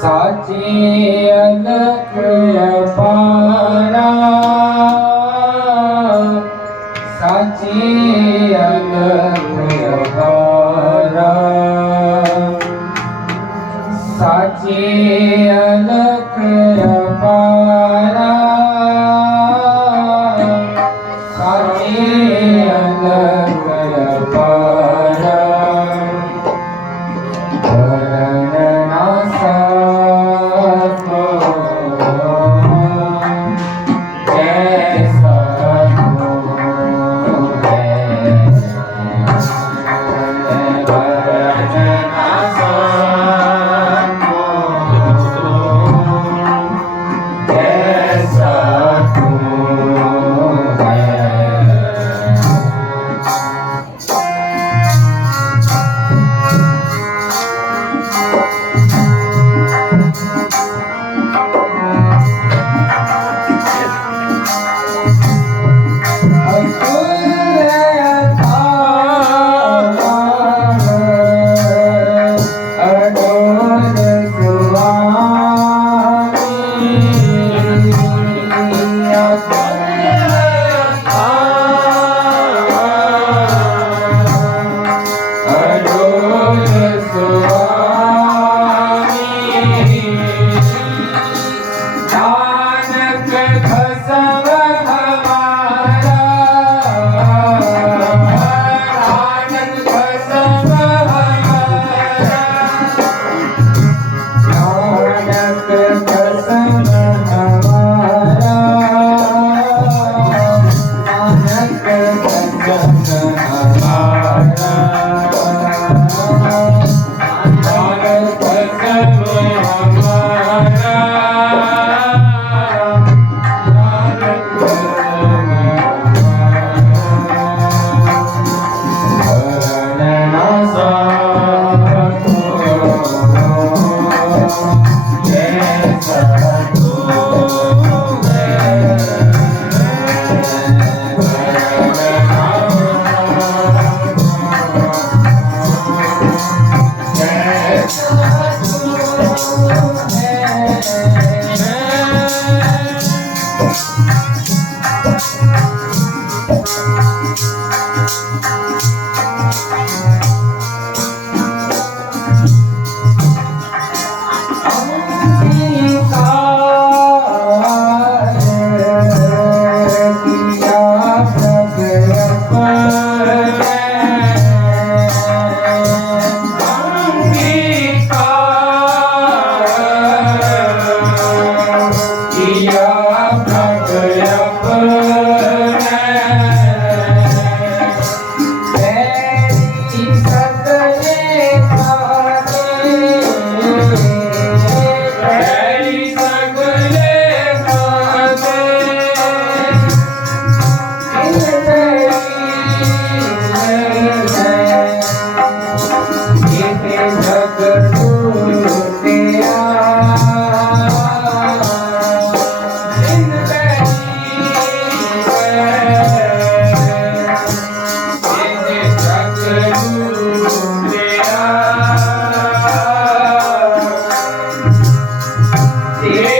Sachi Thank okay. you. Yeah.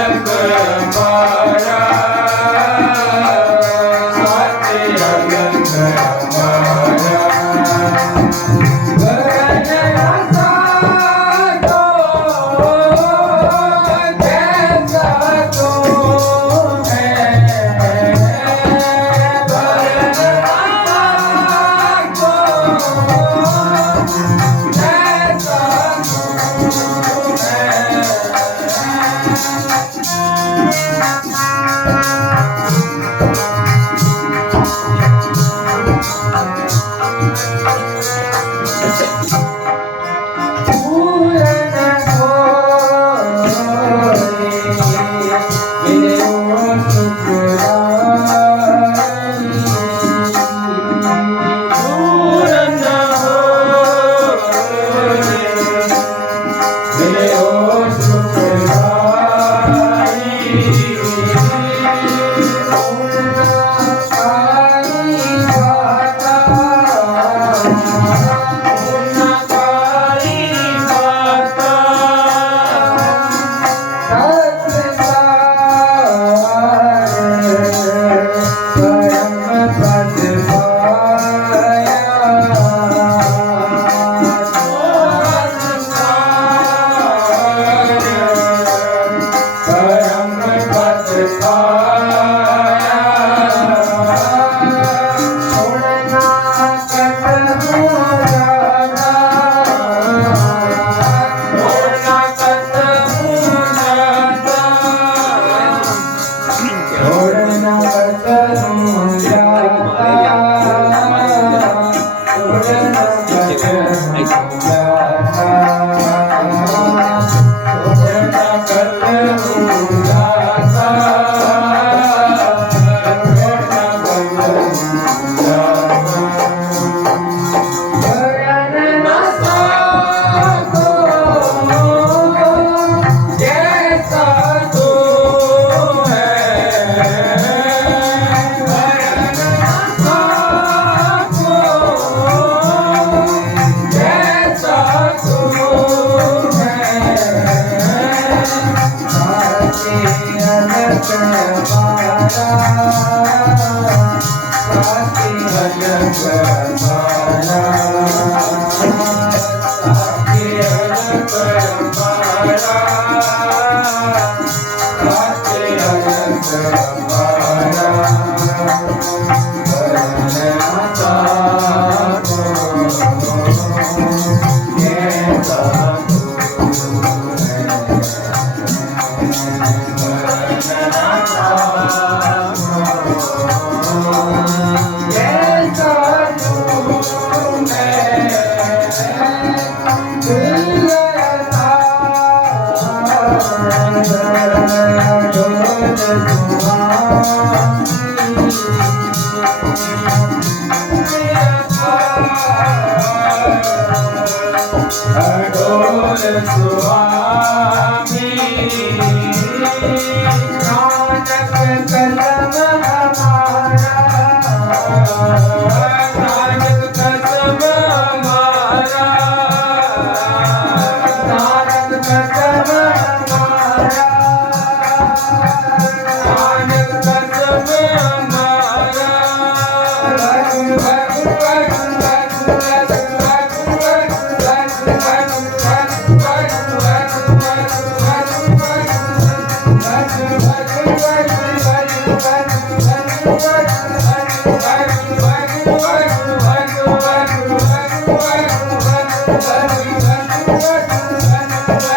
Ah, ah, ah.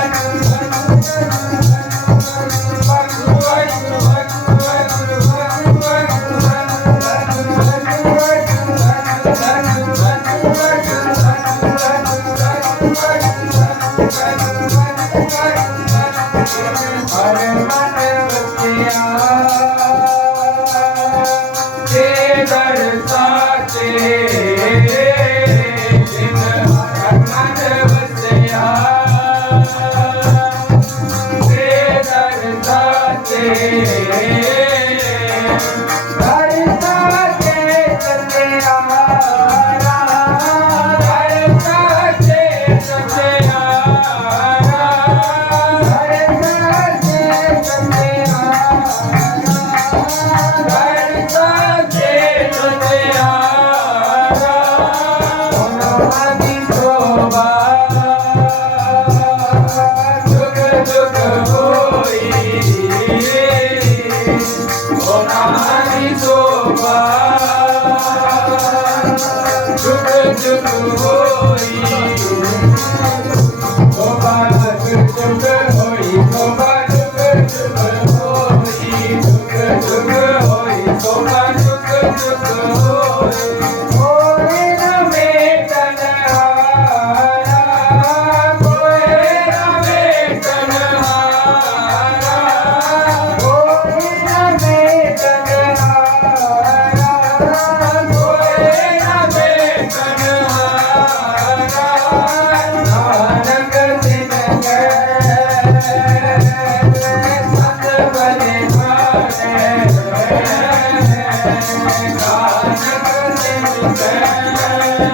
Thank you.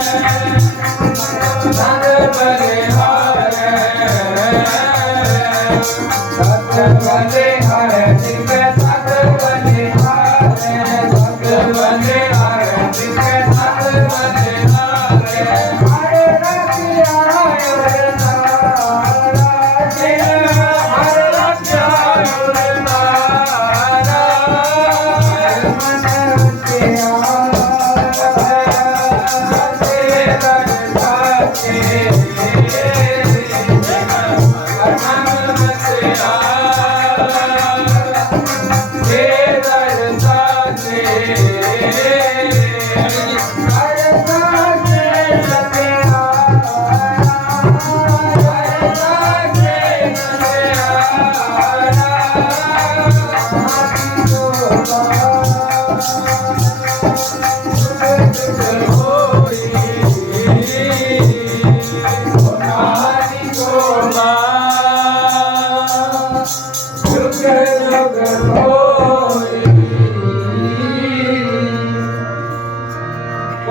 Thank you. Yeah.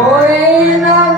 Oh, you know.